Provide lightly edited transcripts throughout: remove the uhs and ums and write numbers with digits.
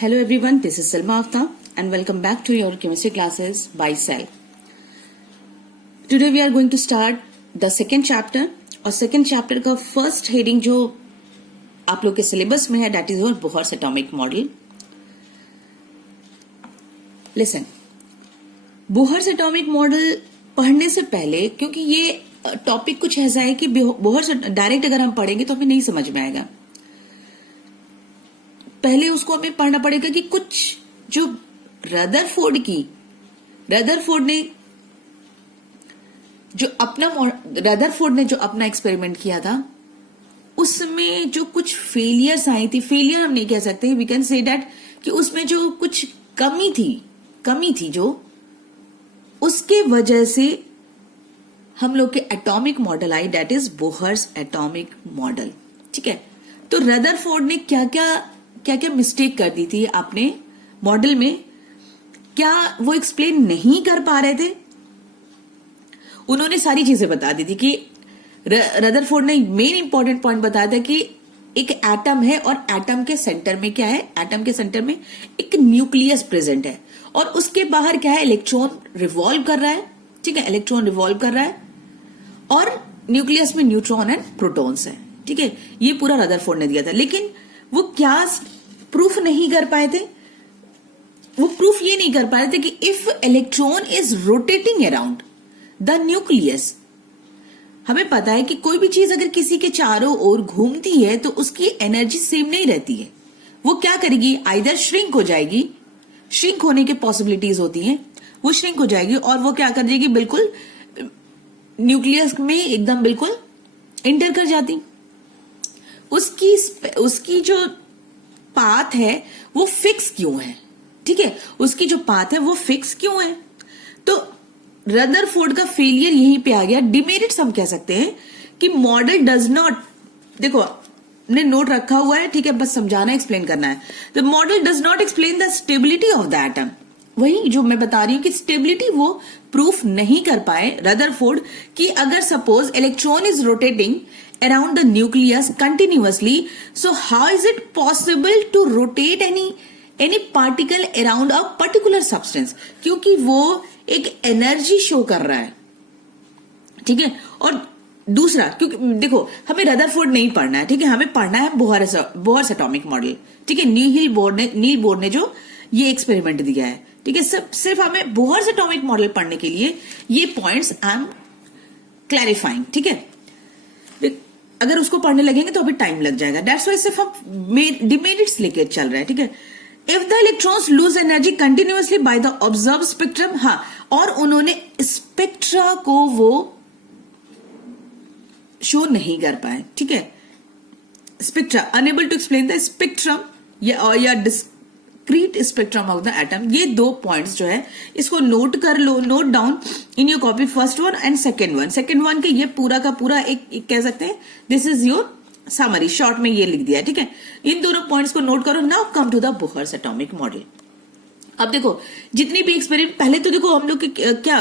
Hello everyone, this is Salma Aftab and welcome back to your chemistry classes by Cell. Today we are going to start the second chapter और second chapter का first heading जो आप लोग के syllabus में है that is your Bohr's atomic model. Listen, Bohr's atomic model पढ़ने से पहले क्योंकि ये टॉपिक कुछ ऐसा है कि बोहर्स डायरेक्ट अगर हम पढ़ेंगे तो हमें नहीं समझ में आएगा. पहले उसको हमें पढ़ना पड़ेगा कि कुछ जो रदरफोर्ड ने जो अपना एक्सपेरिमेंट किया था उसमें जो कुछ फेलियर्स आई थी, फेलियर हम नहीं कह सकते, वी कैन से दैट कि उसमें जो कुछ कमी थी जो उसके वजह से हम लोग के atomic model I, that is Bohr's atomic model. ठीक है, तो रदरफोर्ड ने क्या क्या मिस्टेक कर दी थी अपने मॉडल में, क्या वो एक्सप्लेन नहीं कर पा रहे थे. उन्होंने सारी चीजें बता दी थी कि रदरफोर्ड ने मेन इंपॉर्टेंट पॉइंट बताया था कि एक एटम है और एटम के सेंटर में क्या है, एटम के सेंटर में एक न्यूक्लियस प्रेजेंट है और उसके बाहर क्या है, इलेक्ट्रॉन रिवॉल्व कर रहा है. ठीक है, इलेक्ट्रॉन रिवॉल्व कर रहा है और न्यूक्लियस में न्यूट्रॉन एंड प्रोटॉन्स है. ठीक है, ये पूरा रदरफोर्ड ने दिया था, लेकिन वो क्या प्रूफ नहीं कर पाए थे. वो प्रूफ ये नहीं कर पाए थे कि if electron is rotating around the nucleus, हमें पता है कि कोई भी चीज अगर किसी के चारों ओर घूमती है तो उसकी एनर्जी सेम नहीं रहती है. वो क्या करेगी, आइदर श्रिंक हो जाएगी, श्रिंक होने के पॉसिबिलिटीज होती हैं, वो श्रिंक हो जाएगी और वो क्या कर देगी, बिल्कुल न्यूक्लियस में एकदम बिल्कुल इंटर कर जाती. उसकी जो पाथ है वो फिक्स क्यों है. ठीक है, उसकी जो पाथ है वो फिक्स क्यों है. तो रदरफोर्ड का फेलियर यहीं पे आ गया. डिमेरिट्स हम कह सकते हैं कि मॉडल डज नॉट, देखो ने नोट रखा हुआ है, ठीक है, बस समझाना एक्सप्लेन करना है. The model does not explain the stability of the atom. वही जो मैं बता रही हूं कि स्टेबिलिटी वो प्रूफ नहीं कर पाए रदरफोर्ड कि अगर suppose electron is rotating around the nucleus continuously, so how is it possible to rotate any particle around a particular substance, क्योंकि वो एक एनर्जी शो कर रहा है. ठीक है, और दूसरा क्योंकि देखो हमें रदरफोर्ड नहीं पढ़ना है, ठीक है, हमें पढ़ना है बोहर्स एटॉमिक मॉडल. ठीक है, नील बोर ने जो ये एक्सपेरिमेंट दिया है, ठीक है, सिर्फ हमें बोहर्स एटॉमिक मॉडल पढ़ने के लिए ये पॉइंट्स आई एम क्लैरिफाइंग. ठीक है, अगर उसको पढ़ने लगेंगे तो अभी टाइम लग जाएगा. दैट्स वाई सिर्फ हम डिमेरिट्स लेके चल रहे हैं. ठीक है, if the electrons loose energy continuously by the observe spectrum, हाँ, और उन्होंने स्पेक्ट्रा को वो शो नहीं कर पाए. ठीक है, spectra unable to explain the spectrum या discrete spectrum of the atom. ये दो पॉइंट्स जो है इसको नोट कर लो, note down in your copy, first one and second one के ये पूरा का पूरा एक कह सकते हैं this is your summary, short में ये लिख दिया. ठीक है, इन दोनों पॉइंट्स को नोट करो. Now come to the Bohr's atomic model. अब देखो जितनी भी एक्सपेरिमेंट, पहले तो देखो हम लोग क्या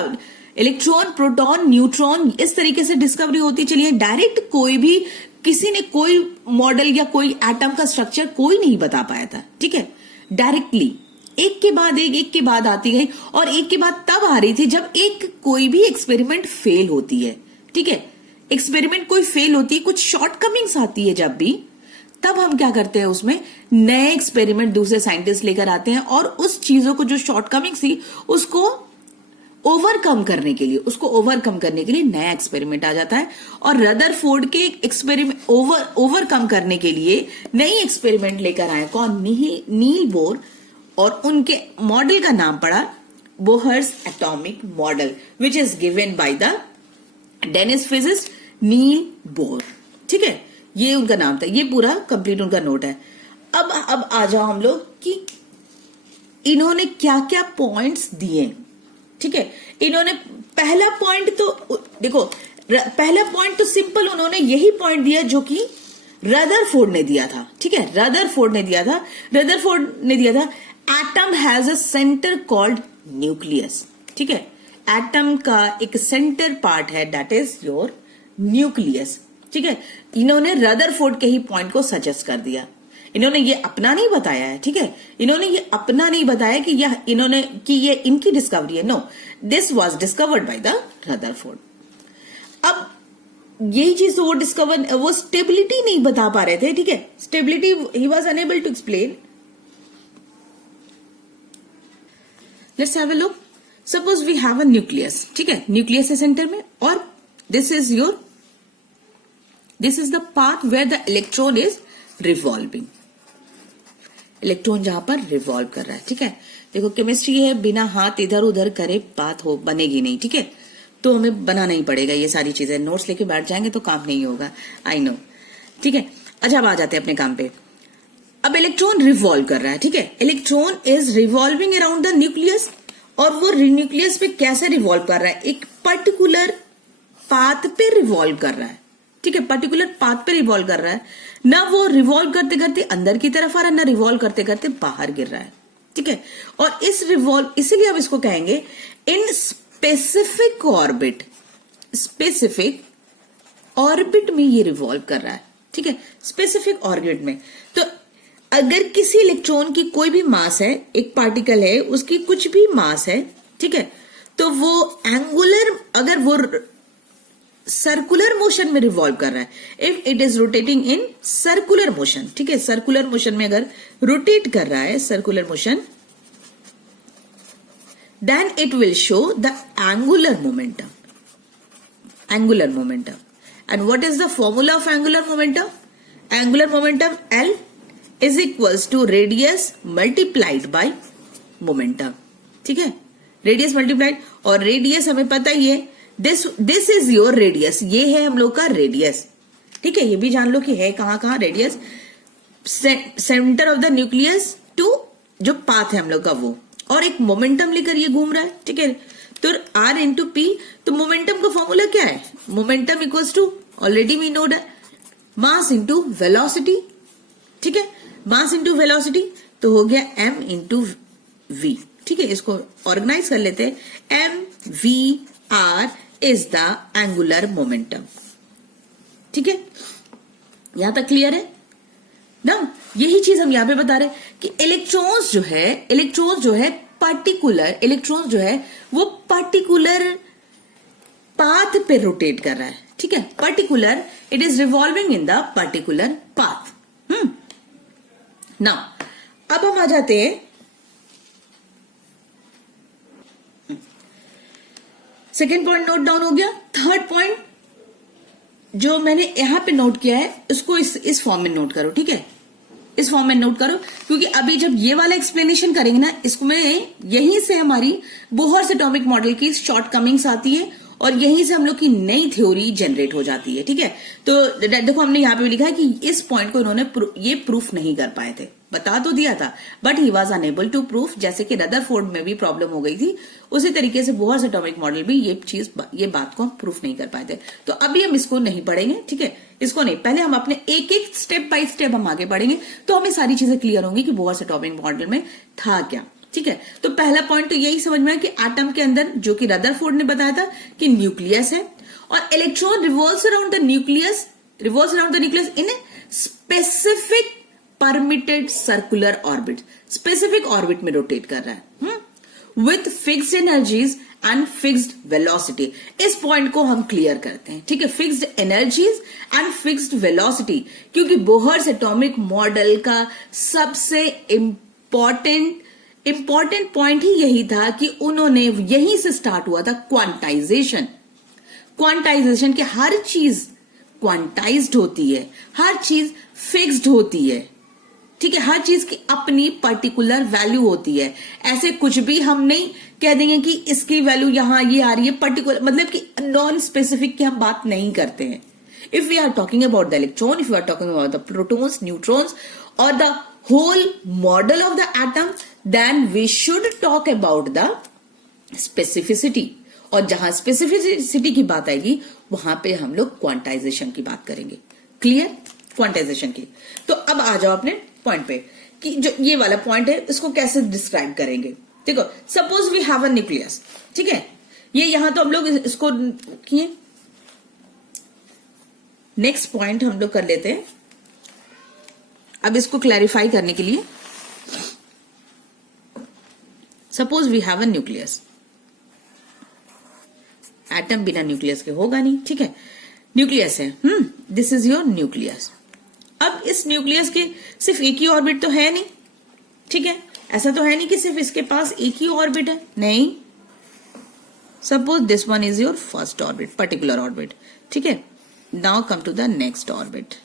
इलेक्ट्रॉन, प्रोटॉन, न्यूट्रॉन इस तरीके से डिस्कवरी होती चलिए. डायरेक्ट कोई भी किसी ने कोई मॉडल या कोई एटम का स्ट्रक्चर कोई नहीं बता पाया था. ठीक है, डायरेक्टली एक के बाद आती गई और एक के बाद तब आ रही थी जब कोई भी एक्सपेरिमेंट फेल होती है. ठीक है, एक्सपेरिमेंट कोई फेल होती है, कुछ शॉर्टकमिंग्स आती है जब भी, तब हम क्या करते हैं, उसमें नए एक्सपेरिमेंट दूसरे साइंटिस्ट लेकर आते हैं और उस चीजों को जो शॉर्टकमिंग्स थी उसको ओवरकम करने के लिए नया एक्सपेरिमेंट आ जाता है. और रदरफोर्ड के एक्सपेरिमेंट ओवरकम करने के लिए नई एक्सपेरिमेंट लेकर आए कौन, नील बोर, और उनके मॉडल का नाम पड़ा Bohr's atomic model which is given by the Danish physicist Niels Bohr. ठीक है, ये उनका नाम था, ये पूरा कंप्लीट उनका नोट है. अब आ जाओ हम लोग कि इन्होंने क्या क्या पॉइंट्स दिए. ठीक है, इन्होंने पहला पॉइंट तो देखो, पहला पॉइंट तो सिंपल उन्होंने यही पॉइंट दिया जो कि रदरफोर्ड ने दिया था. ठीक है, रदरफोर्ड ने दिया था atom has a centre called nucleus. ठीक है, एटम का एक सेंटर पार्ट है दैट इज योर न्यूक्लियस. ठीक है, इन्होंने रदरफोर्ड के ही पॉइंट को सजेस्ट कर दिया. इन्होंने ये अपना नहीं बताया है, ठीक है, इन्होंने ये अपना नहीं बताया कि ये इनकी डिस्कवरी है। No, this was discovered by the Rutherford. अब यही चीज तो वो स्टेबिलिटी नहीं बता पा रहे थे, ठीक है, stability he was unable to explain. Let's have a look. Suppose we have a nucleus, ठीक है, न्यूक्लियस है सेंटर में, और this is the path where the electron is revolving. Electron जहां पर रिवॉल्व कर रहा है, ठीक है। देखो केमिस्ट्री है, बिना हाथ इधर उधर करे बात बनेगी नहीं, ठीक है, तो हमें बनाना ही पड़ेगा ये सारी चीजें। नोट्स लेके बैठ जाएंगे तो काम नहीं होगा, आई नो, ठीक है। अच्छा, अब आ जाते हैं अपने काम पे। अब इलेक्ट्रॉन रिवॉल्व कर रहा है, ठीक है, electron is revolving around the nucleus, और वो न्यूक्लियस पे कैसे रिवॉल्व कर रहा है, एक पर्टिकुलर पाथ पे रिवॉल्व कर रहा है, ठीक है, पर्टिकुलर पाथ पे रिवॉल्व कर रहा है। ना वो रिवॉल्व करते करते अंदर की तरफ आ रहा है, ना रिवॉल्व करते करते बाहर गिर रहा है, ठीक है। और इसीलिए हम इसको कहेंगे in specific orbit, specific orbit में ये रिवॉल्व कर रहा है, ठीक है, स्पेसिफिक ऑर्बिट में। तो अगर किसी इलेक्ट्रॉन की कोई भी मास है, एक पार्टिकल है, उसकी कुछ भी मास है, ठीक है, तो वो एंगुलर, अगर वो सर्कुलर मोशन में रिवॉल्व कर रहा है, if it is rotating in circular motion, ठीक है, सर्कुलर मोशन में अगर रोटेट कर रहा है, circular motion, then it will show the angular momentum, angular momentum. And what is the formula of angular momentum? Angular momentum L is equals to radius multiplied by momentum, ठीक है, radius multiplied, और radius हमें पता ही है, this is your radius, ये है हम लोग का रेडियस, ठीक है, ये भी जान लो कि है कहां कहां radius, centre of the nucleus to जो पाथ है हम लोग का वो, और एक मोमेंटम लेकर ये घूम रहा है, ठीक है। तो R इंटू पी, तो मोमेंटम का फॉर्मूला क्या है? Momentum equals to, already we know that, mass into velocity, ठीक है, मास इंटू वेलोसिटी, तो हो गया m इंटू वी, ठीक है। इसको ऑर्गेनाइज कर लेते हैं, M V R is the angular momentum, ठीक है, यहां तक क्लियर है ना। यही चीज हम यहां पे बता रहे हैं कि इलेक्ट्रॉन्स जो है पर्टिकुलर, इलेक्ट्रॉन्स जो है वो पर्टिकुलर पाथ पे रोटेट कर रहा है, ठीक है, particular, it is revolving in the particular path. Now अब हम आ जाते हैं सेकेंड पॉइंट, नोट डाउन हो गया। थर्ड पॉइंट जो मैंने यहां पे नोट किया है, उसको इस फॉर्म में नोट करो, ठीक है, इस फॉर्म में नोट करो, क्योंकि अभी जब ये वाला एक्सप्लेनेशन करेंगे ना, इसमें यहीं से हमारी बोहर्स एटॉमिक मॉडल की शॉर्ट कमिंग्स आती है, और यहीं से हम लोग की नई थ्योरी जनरेट हो जाती है, ठीक है। तो देखो हमने यहां पे भी लिखा है कि इस पॉइंट को इन्होंने ये प्रूफ नहीं कर पाए थे, बता तो दिया था, but he was unable to proof, जैसे कि रदरफोर्ड में भी प्रॉब्लम हो गई थी, उसी तरीके से बोहर्स एटॉमिक मॉडल भी ये बात को हम प्रूफ नहीं कर पाए थे। तो अभी हम इसको नहीं पढ़ेंगे, ठीक है, इसको नहीं, पहले हम अपने एक एक स्टेप बाय स्टेप हम आगे बढ़ेंगे, तो हमें सारी चीजें क्लियर होंगी कि बोहर्स एटॉमिक मॉडल में था क्या, ठीक है। तो पहला पॉइंट तो यही समझ में आया कि एटम के अंदर, जो कि रदरफोर्ड ने बताया था, कि न्यूक्लियस है, और electron revolves around the nucleus in a specific permitted circular orbit, specific orbit में रोटेट कर रहा है, with fixed energies and fixed velocity. इस पॉइंट को हम क्लियर करते हैं, ठीक है, fixed energies and fixed velocity, क्योंकि बोहर्स एटॉमिक मॉडल का सबसे इंपॉर्टेंट पॉइंट ही यही था कि उन्होंने, यहीं से स्टार्ट हुआ था क्वांटाइजेशन की, हर चीज क्वांटाइज्ड होती है, हर चीज फिक्स्ड होती है, ठीक है, हर चीज की अपनी पर्टिकुलर वैल्यू होती है। ऐसे कुछ भी हम नहीं कह देंगे कि इसकी वैल्यू यहां ये आ रही है, पर्टिकुलर, मतलब कि नॉन स्पेसिफिक की हम बात नहीं करते हैं। If we are talking about the electron, if we are talking about the protons, neutrons और the whole model of the atom, then we should talk about the specificity, और जहां स्पेसिफिसिटी की बात आएगी वहां पे हम लोग क्वांटाइजेशन की बात करेंगे। क्लियर? क्वांटाइजेशन की। तो अब आ जाओ अपने पॉइंट पे कि जो ये वाला पॉइंट है इसको कैसे डिस्क्राइब करेंगे। देखो, suppose we have a nucleus, ठीक है, ये यहां तो हम लोग इसको किए। नेक्स्ट पॉइंट हम लोग कर लेते हैं, अब इसको क्लैरिफाई करने के लिए, suppose we have a nucleus, atom बिना न्यूक्लियस के होगा नहीं, ठीक है, न्यूक्लियस है, दिस इज योर न्यूक्लियस। अब इस न्यूक्लियस के सिर्फ एक ही ऑर्बिट तो है नहीं, ठीक है, ऐसा तो है नहीं कि सिर्फ इसके पास एक ही ऑर्बिट है, नहीं, suppose this one is your first orbit, particular orbit, ठीक है। Now come to the next orbit,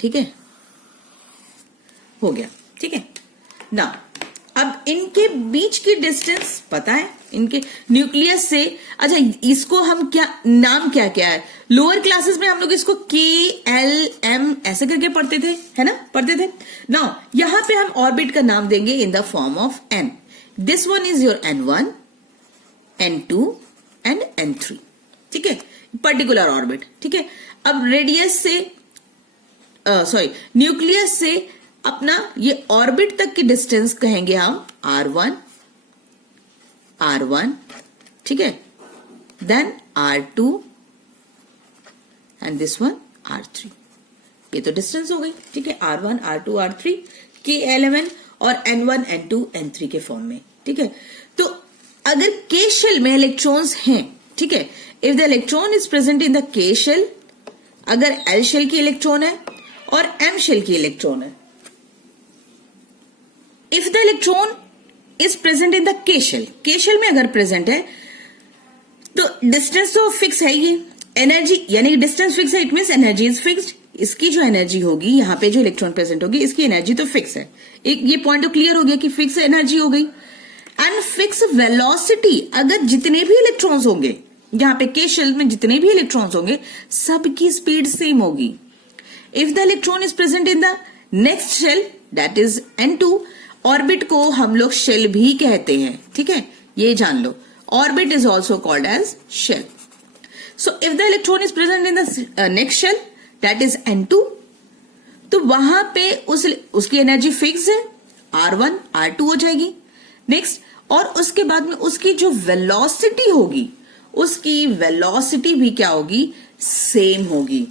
ठीक है, हो गया, ठीक है। नाउ अब इनके बीच की डिस्टेंस पता है, इनके न्यूक्लियस से, अच्छा इसको हम क्या नाम क्या क्या है, लोअर क्लासेस में हम लोग इसको KLM ऐसे करके पढ़ते थे, है ना, पढ़ते थे। नाउ यहां पे हम ऑर्बिट का नाम देंगे in the form of N। This one is your N1, N2 and N3, ठीक है, पर्टिकुलर ऑर्बिट, ठीक है। अब रेडियस से न्यूक्लियस से अपना ये ऑर्बिट तक की डिस्टेंस कहेंगे हम R1, ठीक है, then R2 and this one R3। ये तो डिस्टेंस हो गई, ठीक है, R1, R2, R3, KLMN और N1, N2, N3 के फॉर्म में, ठीक है। तो अगर K शेल में इलेक्ट्रॉन्स हैं, ठीक है, if the electron is present in the K shell, अगर L शेल की इलेक्ट्रॉन है और M शेल की इलेक्ट्रॉन है, if the electron is present in the K shell में अगर प्रेजेंट है तो डिस्टेंस तो फिक्स है, ये एनर्जी यानी डिस्टेंस फिक्स है, it means energy is fixed. इसकी जो एनर्जी होगी, यहां पे जो इलेक्ट्रॉन प्रेजेंट होगी, इसकी एनर्जी तो फिक्स है, एक ये पॉइंट तो क्लियर हो गया कि फिक्स एनर्जी हो गई। एंड फिक्स वेलोसिटी, अगर जितने भी इलेक्ट्रॉन्स होंगे यहां पे K शेल में, जितने भी इलेक्ट्रॉन्स होंगे सबकी स्पीड सेम होगी। If the electron is present in the next shell, that is N2, orbit को हम लोग शेल भी कहते हैं, ठीक है, ये जान लो, orbit is also called as shell. So if the electron is present in the next shell, that is N2, तो वहां पे उसकी एनर्जी फिक्स है, R1, R2 हो जाएगी नेक्स्ट, और उसके बाद में उसकी जो वेलोसिटी होगी, उसकी वेलोसिटी भी क्या होगी, सेम होगी,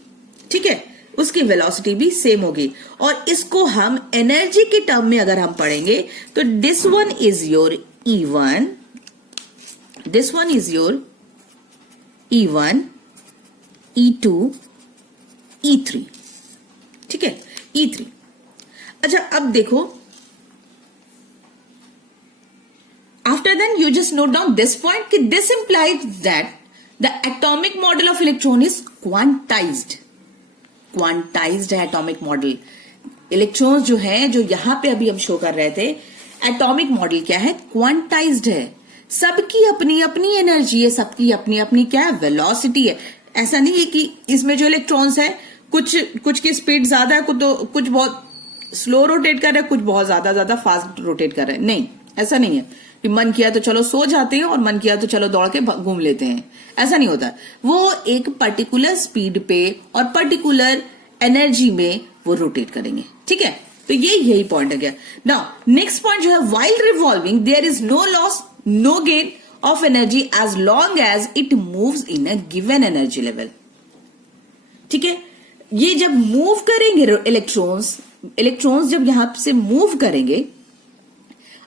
ठीक है, उसकी वेलोसिटी भी सेम होगी। और इसको हम एनर्जी के टर्म में अगर हम पढ़ेंगे तो this one is your E1, this one is your E1, E2, E3, ठीक है, E3। अच्छा अब देखो, after then you just note down this point कि this implies that the atomic model of electron is quantised. Quantised है atomic model, electrons जो है, जो यहां पे अभी हम शो कर रहे थे, एटॉमिक मॉडल क्या है, क्वांटाइज्ड है, सबकी अपनी अपनी एनर्जी है, सबकी अपनी अपनी क्या है, वेलोसिटी है। ऐसा नहीं है कि इसमें जो इलेक्ट्रॉन्स है कुछ की स्पीड ज्यादा है, कुछ बहुत स्लो रोटेट कर रहे हैं, कुछ बहुत ज्यादा फास्ट रोटेट कर रहे हैं, नहीं, ऐसा नहीं है कि मन किया तो चलो सो जाते हैं और मन किया तो चलो दौड़ के घूम लेते हैं, ऐसा नहीं होता। वो एक पर्टिकुलर स्पीड पे और पर्टिकुलर एनर्जी में वो रोटेट करेंगे, ठीक है, तो यही पॉइंट है गया। नाउ नेक्स्ट पॉइंट जो है, while revolving there is no loss, no gain of energy as long as it moves in a given energy level, ठीक है। ये जब मूव करेंगे इलेक्ट्रॉन्स जब यहां से मूव करेंगे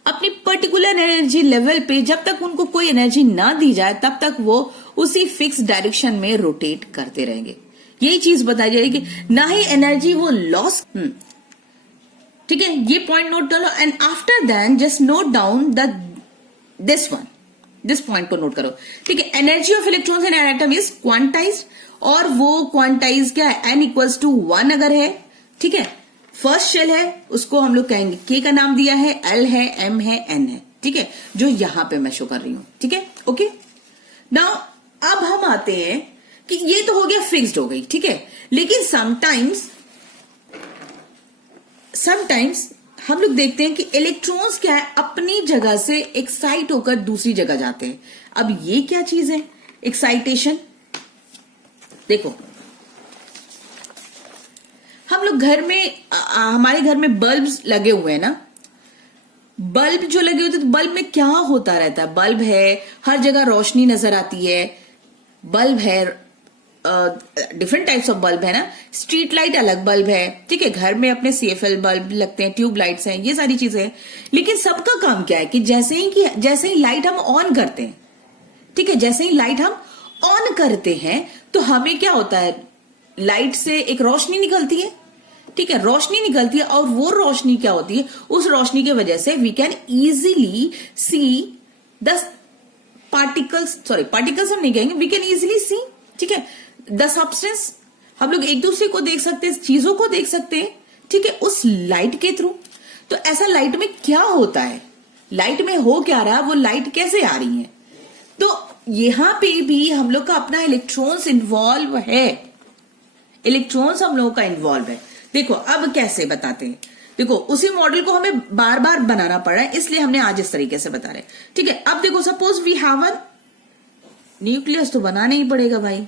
अपनी पर्टिकुलर एनर्जी लेवल पे, जब तक उनको कोई एनर्जी ना दी जाए तब तक वो उसी फिक्स डायरेक्शन में रोटेट करते रहेंगे। यही चीज बताई जाएगी कि ना ही एनर्जी वो लॉस, ठीक है, ये पॉइंट नोट कर लो। And after then just note down this point को नोट करो, ठीक है। Energy of electrons in an atom is quantised, और वो क्वांटाइज क्या है, n इक्वल्स टू 1 अगर है, ठीक है, फर्स्ट शेल है उसको हम लोग कहेंगे K का नाम दिया है, L है, M है, N है, ठीक है, जो यहां पे मैं शो कर रही हूं, ठीक है, ओके। नाउ अब हम आते हैं कि ये तो हो गया, फिक्स्ड हो गई, ठीक है, लेकिन समटाइम्स हम लोग देखते हैं कि इलेक्ट्रॉन्स क्या है, अपनी जगह से एक्साइट होकर दूसरी जगह जाते हैं। अब ये क्या चीज है, एक्साइटेशन। देखो हम लोग घर में, हमारे घर में बल्ब्स लगे हुए हैं ना, बल्ब जो लगे होते, तो बल्ब में क्या होता रहता है, बल्ब है, हर जगह रोशनी नजर आती है, बल्ब है, डिफरेंट टाइप्स ऑफ बल्ब है ना, स्ट्रीट लाइट अलग बल्ब है, ठीक है, घर में अपने CFL बल्ब लगते हैं, ट्यूब लाइट्स हैं, ये सारी चीजें हैं। लेकिन सबका काम क्या है कि जैसे ही लाइट हम ऑन करते हैं, ठीक है, जैसे ही लाइट हम ऑन करते हैं तो हमें क्या होता है, लाइट से एक रोशनी निकलती है, ठीक है, रोशनी निकलती है, और वो रोशनी क्या होती है, उस रोशनी की वजह से we can easily see the particles हम नहीं कहेंगे, वी कैन इजीली सी, ठीक है, द सब्सटेंस। हम लोग एक दूसरे को देख सकते हैं, चीजों को देख सकते हैं, ठीक है, उस लाइट के थ्रू। तो ऐसा लाइट में क्या होता है, लाइट में हो क्या रहा, वो लाइट कैसे आ रही है, तो यहां पे भी हम लोग का अपना इलेक्ट्रॉन्स इन्वॉल्व है, इलेक्ट्रॉन्स हम लोगों का इन्वॉल्व है। देखो अब कैसे बताते हैं, देखो उसी मॉडल को हमें बार बार बनाना पड़ा है, इसलिए हमने आज इस तरीके से बता रहे, ठीक है। अब देखो suppose we have a nucleus, तो बनाना ही पड़ेगा भाई,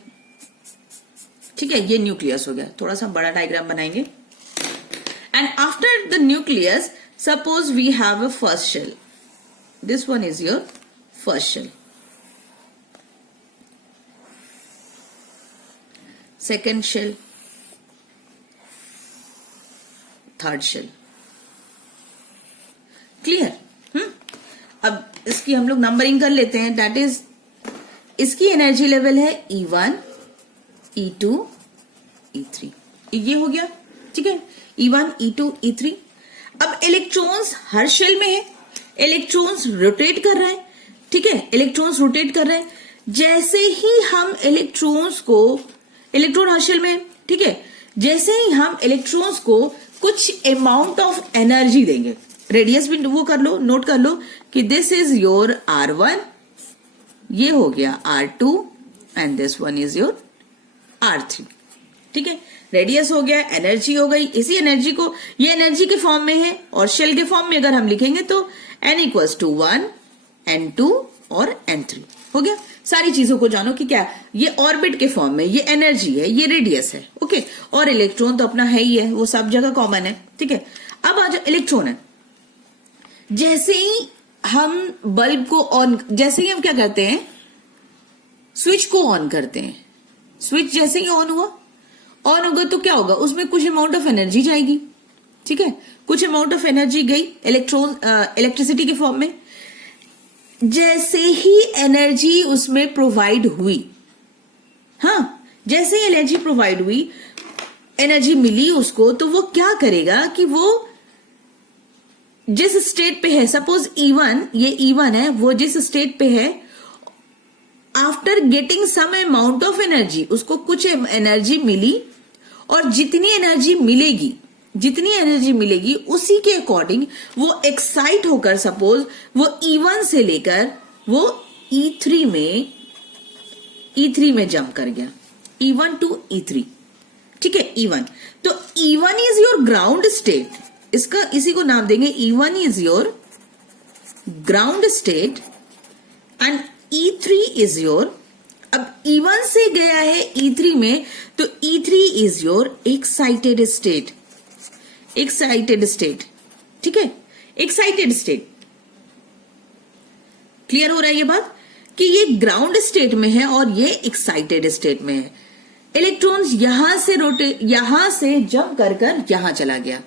ठीक है, ये न्यूक्लियस हो गया, थोड़ा सा बड़ा डायग्राम बनाएंगे। And after the nucleus suppose we have a first shell, this one is your first shell, second shell, third shell, clear. अब इसकी हम लोग नंबरिंग कर लेते हैं, दैट इज इसकी एनर्जी लेवल है E1, E2, E3, ये हो गया, ठीक है, E1, E2, E3। अब इलेक्ट्रॉन्स हर शेल में है, इलेक्ट्रॉन्स रोटेट कर रहे हैं, ठीक है, इलेक्ट्रॉन्स रोटेट कर रहे हैं। जैसे ही हम इलेक्ट्रॉन हर शेल में है, ठीक है, जैसे ही हम इलेक्ट्रॉन्स को कुछ अमाउंट ऑफ एनर्जी देंगे, रेडियस भी वो कर लो, नोट कर लो कि दिस इज योर R1, ये हो गया R2 and this one is your R3, ठीक है, रेडियस हो गया, एनर्जी हो गई। इसी एनर्जी को ये एनर्जी के फॉर्म में है, और शेल के फॉर्म में अगर हम लिखेंगे तो N = 1, N2 और N3 हो गया। सारी चीजों को जानो कि क्या ये ऑर्बिट के फॉर्म में, ये एनर्जी है, ये रेडियस है, ओके, और इलेक्ट्रॉन तो अपना है ही है, वो सब जगह कॉमन है, ठीक है। अब आ जाओ इलेक्ट्रॉन है, जैसे ही हम बल्ब को ऑन, जैसे ही हम क्या करते हैं, स्विच को ऑन करते हैं, स्विच जैसे ही ऑन होगा तो क्या होगा, उसमें कुछ अमाउंट ऑफ एनर्जी जाएगी, ठीक है, कुछ अमाउंट ऑफ एनर्जी गई इलेक्ट्रिसिटी के फॉर्म में। जैसे ही एनर्जी उसमें प्रोवाइड हुई, हाँ, जैसे ही एनर्जी प्रोवाइड हुई, एनर्जी मिली उसको, तो वो क्या करेगा कि वो जिस स्टेट पे है, सपोज E1, ये E1 है, वो जिस स्टेट पे है, after getting some amount of energy, उसको कुछ एनर्जी मिली, और जितनी एनर्जी मिलेगी उसी के अकॉर्डिंग वो एक्साइट होकर, सपोज वो E1 से लेकर वो E3 में जंप कर गया, E1 to E3, ठीक है, E1, तो E1 is your ground state, इसी को नाम देंगे E1 is your ground state and E3 is your, अब E1 से गया है E3 में, तो E3 is your excited state, ठीक है, एक्साइटेड स्टेट। क्लियर हो रहा है ये बात कि ये ग्राउंड स्टेट में है और ये एक्साइटेड स्टेट में है। इलेक्ट्रॉन्स यहां से जंप कर यहां चला गया,